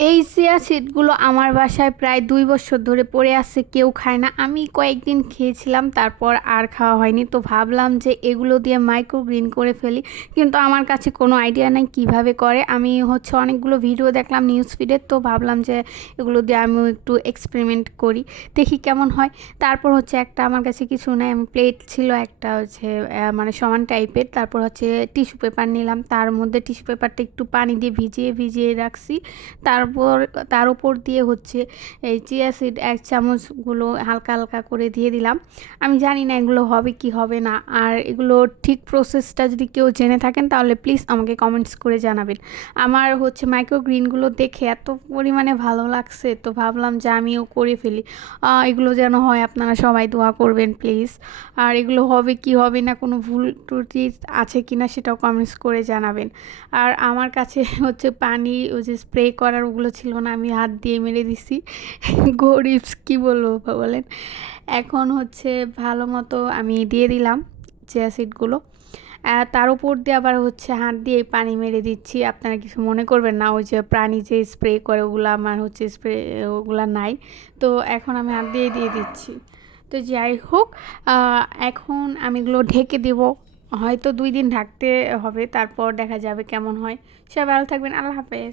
এই চিয়া সিডগুলো আমার বাসায় প্রায় 2 বছর ধরে পড়ে আছে, কেউ খায় না। আমি কয়েকদিন খেয়েছিলাম, তারপর আর খাওয়া হয়নি। তো ভাবলাম যে এগুলো দিয়ে মাইক্রোগ্রিন করে ফেলি, কিন্তু আমার কাছে কোনো আইডিয়া নেই কিভাবে করে। আমি অনেকগুলো ভিডিও দেখলাম নিউজ ফিডে, তো ভাবলাম যে এগুলো দিয়ে আমিও একটু এক্সপেরিমেন্ট করি, দেখি কেমন হয়। তারপর একটা আমার কাছে কিছু নেই, আমি প্লেট ছিল একটা মানে সমান টাইপের। তারপর টিস্যু পেপার নিলাম, তার মধ্যে টিস্যু পেপারটা একটু পানি দিয়ে ভিজিয়ে ভিজিয়ে রাখছি। তারপর তার উপর দিয়ে এই চিয়া সিড 1 চামচগুলো হালকা হালকা করে দিয়ে দিলাম। আমি জানি না এগুলো হবে কি হবে না, আর এগুলো ঠিক প্রসেসটা যদি কেউ জেনে থাকেন তাহলে প্লিজ আমাকে কমেন্টস করে জানাবেন। আমার মাইক্রোগ্রিনগুলো দেখে এত পরিমাণে ভালো লাগছে, তো ভাবলাম যে আমিও করে ফেলি। এগুলো যেন হয়, আপনারা সবাই দোয়া করবেন প্লিজ। আর এগুলো হবে কি হবে না, কোনো ভুল ত্রুটি আছে কি না সেটাও কমেন্টস করে জানাবেন। আর আমার কাছে পানি ওই যে স্প্রে করার ওগুলো ছিল না, আমি হাত দিয়ে মেরে দিছি। গরিব কি বলবো বলেন। এখন ভালো মতো আমি দিয়ে দিলাম চিয়া সিডগুলো। তার উপর দিয়ে আবার হাত দিয়ে পানি মেরে দিচ্ছি। আপনারা কিছু মনে করবেন না, ওই যে প্রাণী যে স্প্রে করে ওগুলো আমার স্প্রে ওগুলা নাই। তো এখন আমি হাত দিয়ে দিয়ে দিচ্ছি। তো যাই হোক, এখন আমি এগুলো ঢেকে দেব। হয়তো 2 দিন ঢাকতে হবে, তারপর দেখা যাবে কেমন হয়। সবাই ভালো থাকবেন, আল্লাহ হাফেজ।